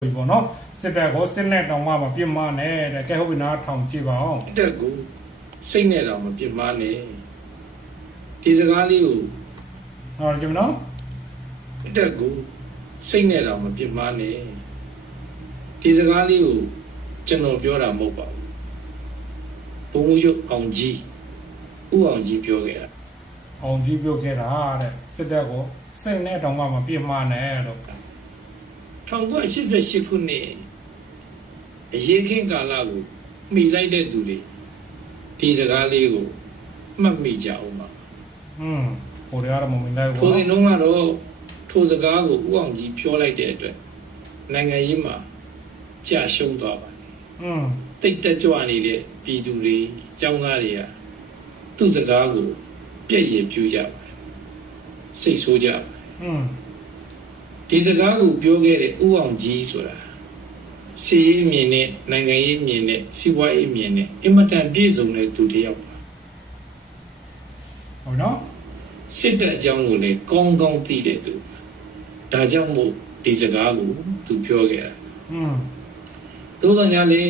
ပြီပေါ့နော်စစ်တပ်ကိုစစ်နဲ့တောင်မှမပြစ်မှားနဲ့တဲ့ကဲဟုတ်ပြီနားထောင်ကြည့်ပါအောင်တက်ကိုစိတ်နဲ့တော့မပြစ်မှားနဲ့ဒီစကားလေးကိုဟောကြည့်မနော်တက်ကိုစိတ်နဲ့တော့မပြစ်မှားနဲ့ဒီစကားလေးကိုကျွန်တော်ပြောတာမဟုတ်ပါဘူးဘုံရုပ်အောင်ကြီးဥအောင်ကြီးပြောခဲ့တာအောင်ကြီးပြောခဲ့တာတဲ့စစ်တပ်ကိုစိတ်နဲ့တောင်မှမပြစ်မှားနဲ့လို့1988ခုနှစ်အရေးခင်းကာလကိုမိလိုက်တဲ့သူတွေဒီစကားလေးကိုမှတ်မိကြအောင်ပါဟိုတွေကတော့မမိလိုက်ဘူးထိုစဉ်တုန်းကတော့ထိုစကားကိုဥအောင်ကြီးပြောလိုက်တဲ့အတွက်နိုင်ငံရေးမှာကြာရှုံးသွားပါတယ်တိတ်တက်ကြွနေတဲ့ပြည်သူတွေကျောင်းသားတွေကသူ့စကားကိုပြည့်ရည်ပြူကြပါတယ်စိတ်ဆိုးကြပါတယ်ဒီစကားကိုပြောခဲ့တဲ့ဥအောင်ကြီးဆိုတာစီးရေးမြင်နဲ့နိုင်ငံရေးမြင်နဲ့စီးပွားရေးမြင်နဲ့အင်မတန်ပြည့်စုံတဲ့သူတစ်ယောက်ပါဟုတ်နော်စစ်တပ်အကြောင်းကိုလည်းကောင်းကောင်းသိတဲ့သူဒါကြောင့်မို့ဒီစကားကိုသူပြောခဲ့တာသို့သောညာလေ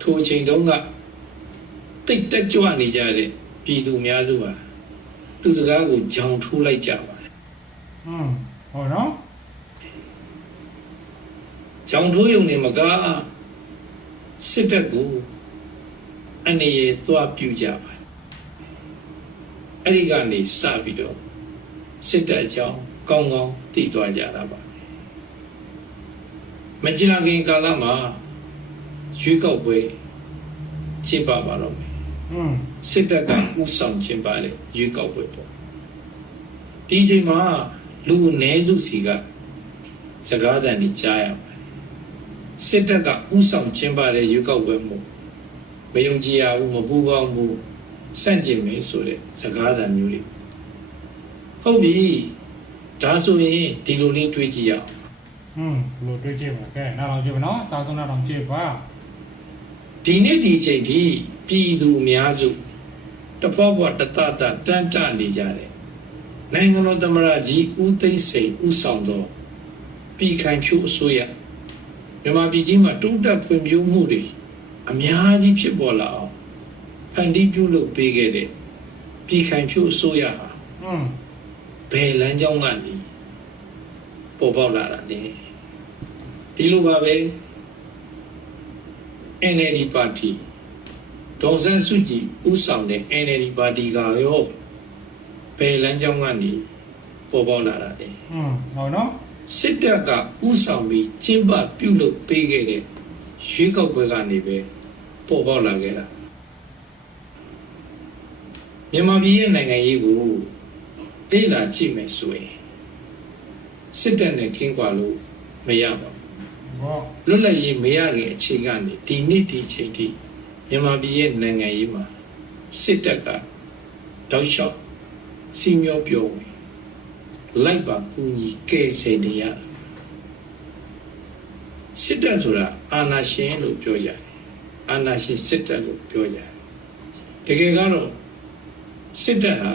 ထိုအချိန်တုန်းကတိတ်တက်ကြွနေကြတဲ့ပြည်သူများစုဟာသူစကားကိုကြောင်ထိုးလိုက်ကြပါတယ်ဟုတ်နော်ကြောင်ထိုးယုံနေမကစစ်တပ်ကိုအနေရသွားပြူကြပါတယ်အဲ့ဒီကနေစပြီးတော့စစ်တပ်အကြောင်းကောင်းကောင်းသိသွားကြတာပါမကြာခင်ကာလမှာရွေးကောက်ပွဲကျင်းပပါတော့မယ်စစ်တပ်ကဥဆောင်ကျင်းပတဲ့ရွေးကောက်ပွဲပေါ့ဒီအချိန်မှာလူအနည်းစုစီကစကားသံတွေကြားရပါတယ်စစ်တပ်ကဥဆောင်ကျင်းပတဲ့ရွေးကောက်ပွဲမို့မယုံကြည်ရဘူးမပူပေါင်းဘူးစန့်ကျင်မယ်ဆိုတဲ့စကားသံမျိုးတွေဟုတ်ပြီဒါဆိုရင်ဒီလိုလေးတွေးကြည့်ရအောင်ဘယ်လိုတွေးကြည့်မှာကဲနားထောင်ကြည့်ပါနော်စာဆုံးနားထောင်ကြည့်ပါဒီနေ့ဒီချိန်ဒီပြည်သူအများစုတဖောက်ဖောက်တတတတန်းတနေကြတယ်နိုင်ငံတော်သမ္မတကြီးဦးသိန်းစိန်ဦးဆောင်သောပြည်ခိုင်ဖြိုးအစိုးရမြန်မာပြည်ကြီးမှာတိုးတက်ဖွံ့ဖြိုးမှုတွေအများကြီးဖြစ်ပေါ်လာအောင်ဖန်တီးပြုလုပ်ပေးခဲ့တဲ့ပြည်ခိုင်ဖြိုးအစိုးရဟာဘယ်လမ်းကြောင်းကနေပေါ်ပေါက်လာတာလဲဒီလိုပါပဲ NLD ပါတီဒေါ်စန်းစုကြည်ဦးဆောင်တဲ့ NLD ပါတီကရောဘယ်လမ်းကြောင်းကနေပေါ်ပေါက်လာတာလဲဟုတ်နော်စစ်တပ်ကဥဆောင်ပြီးကျင်းပပြုလုပ်ပေးခဲ့တဲ့ရွေးကောက်ပွဲကနေပဲပေါ်ပေါက်လာခဲ့တာမြန်မာပြည်ရဲ့နိုင်ငံရေးကိုတိတ်လာကြည့်မယ်ဆိုရင်စစ်တပ်နဲ့ခင်းကွာလို့မရပါဘူးလွတ်လပ်ရေးမရခင်အခြေကနေဒီနေ့ဒီချိန်ထိမြန်မာပြည်ရဲ့နိုင်ငံရေးမှာစစ်တပ်ကတောက်လျှောက်စီမျောပြောဝင်လိုက်ပါကူညီကဲဆယ်နေရစစ်တပ်ဆိုတာအာဏာရှင်လို့ပြောကြတယ်အာဏာရှင်စစ်တပ်လို့ပြောကြတယ်တကယ်ကတော့စစ်တပ်ဟာ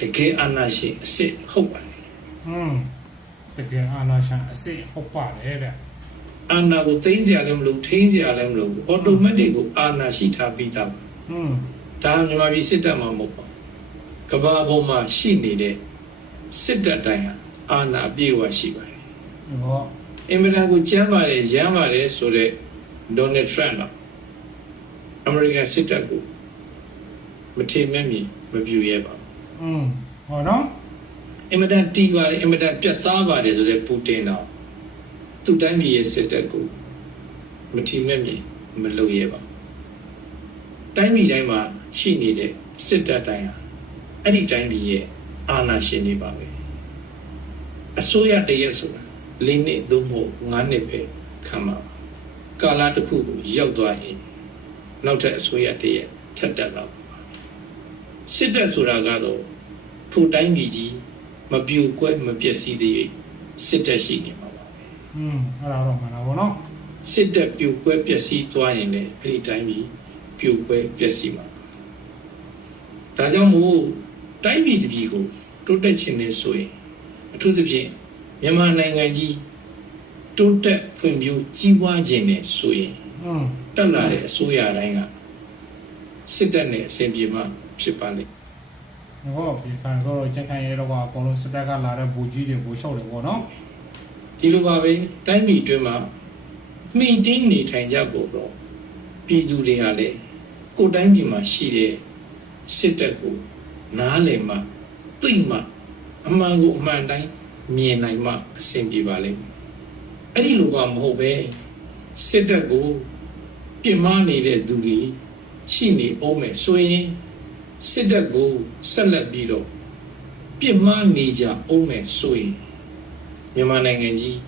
တကယ်အာဏာရှင်အစစ်ဟုတ်ပါတယ်တကယ်အာဏာရှင်အစစ်ဟုတ်ပါတယ်တဲ့အာဏာကိုသိမ်းစရာလည်းမလိုထိန်းစရာလည်းမလိုအော်တိုမက်တစ်ကိုအာဏာရှိထားပြီးသားဒါမြန်မာပြည်စစ်တပ်မှာမဟုတ်ပါကမ္ဘာပေါ်မှာရှိနေတဲ့စစ်တပ်တိုင်းဟာအာဏာအပြည့်အဝရှိပါတယ်အင်မတန်ကိုကျမ်းပါတယ်ရမ်းပါတယ်ဆိုတဲ့ဒေါ်နယ်ထရန့်ကအမေရိကန်စစ်တပ်ကိုမထေမဲ့မြင်မပြူရဲပါဘူးဟောနော်အင်မတန်တီးပါတယ်အင်မတန်ပြတ်သားပါတယ်ဆိုတဲ့ပူတင်တော့သူ့တိုင်းပြည်ရဲ့စစ်တပ်ကိုမထေမဲ့မြင်မလုပ်ရဲပါတိုင်းပြည်တိုင်းမှာရှိနေတဲ့စစ်တပ်တိုင်းဟာအဲ့ဒီတိုင်းပြည်ရဲ့အာဏာရှင်တွေပါပဲအစိုးရတရက်ဆိုတာ၄နှစ်သို့မဟုတ်၅နှစ်ပဲခံပါကာလတစ်ခုကိုရောက်သွားရင်နောက်ထပ်အစိုးရတရက်ထပ်တက်လာပါစစ်တပ်ဆိုတာကတော့ထိုတိုင်းပြည်ကြီးမပြိုကွဲမပျက်စီးသေးစစ်တပ်ရှိနေမှာပါပဲအဲ့ဒါတော့မှန်တာပေါ့နော်စစ်တပ်ပြိုကွဲပျက်စီးသွားရင်လည်းအဲ့ဒီတိုင်းပြည်ပြိုကွဲပျက်စီးမှာဒါကြောင့်မို့တိုင်းပြည်တစ်ပြည်ကိုတိုးတက်ခြင်းနဲ့ဆိုရင်အထူးသဖြင့်မြန်မာနိုင်ငံကြီး တိုးတက်ဖွံ့ဖြိုးကြီးပွားခြင်းနဲ့ဆိုရင် တက်လာတဲ့အစိုးရတိုင်းကစစ်တပ်နဲ့အစဉ်ပြေမှဖြစ်ပါလိမ့် ဟောဒီခံဆိုတော့ချက်ခံရဲတော့ကအကုန်လုံးစစ်တပ်ကလာတဲ့ဘူကြီးတွေဘူရှော့တယ်ပေါ့နော် ဒီလိုပါပဲတိုင်းပြည်အတွင်းမှာမှီတင်းနေထိုင်ကြဖို့တော့ပြည်သူတွေဟာလေကိုယ်တိုင်းပြည်မှာရှိတဲ့စစ်တပ်ကိုနားလည်မှသိမှအမှန်ကိုအမှန်တိုင်းမြင်နိုင်မှအစဉ်ပြေပါလိမ့်မယ်အဲ့ဒီလိုကမဟုတ်ပဲစစ်တပ်ကိုပြစ်မှားနေတဲ့သူတွေရှိနေအောင်မယ်ဆိုရင်စစ်တပ်ကိုဆက်လက်ပြီးတော့ပြစ်မှားနေကြအောင်မယ်ဆိုရင်မြန်မာနိုင်ငံကြီး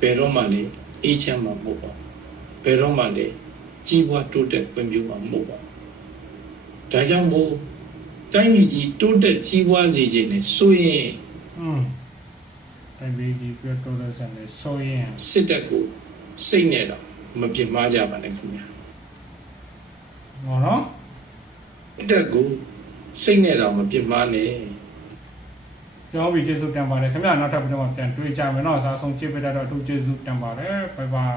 ဘယ်တော့မှလည်းအေးချမ်းမှာမဟုတ်ပါဘူးဘယ်တော့မှလည်းကြီးပွားတိုးတက်ဖွံ့ဖြိုးမှာမဟုတ်ပါဘူးဒါကြောင့်မို့တိုင်းပြည်ကြီးတိုးတက်ကြီးပွားစေခြင်းနဲ့ဆိုရင် တိုင်းပြည်ကြီးပြတ်တော့တဲ့ဆန်နဲ့ဆိုရင် စစ်တပ်ကိုစိတ်နဲ့တော့မပြစ်မှားကြပါနဲ့ခင်ဗျာ ဟောနော် စစ်တပ်ကိုစိတ်နဲ့တော့မပြစ်မှားနဲ့ ကျောင်းပြီးကျေးဇူးတင်ပါတယ်ခင်ဗျာနောက်ထပ်ပြီးတော့ပြန်တွေ့ကြမယ်နော်အစားဆုံးချစ်ပေးတဲ့တော့အထူးကျေးဇူးတင်ပါတယ်ဘိုင်ဘိုင်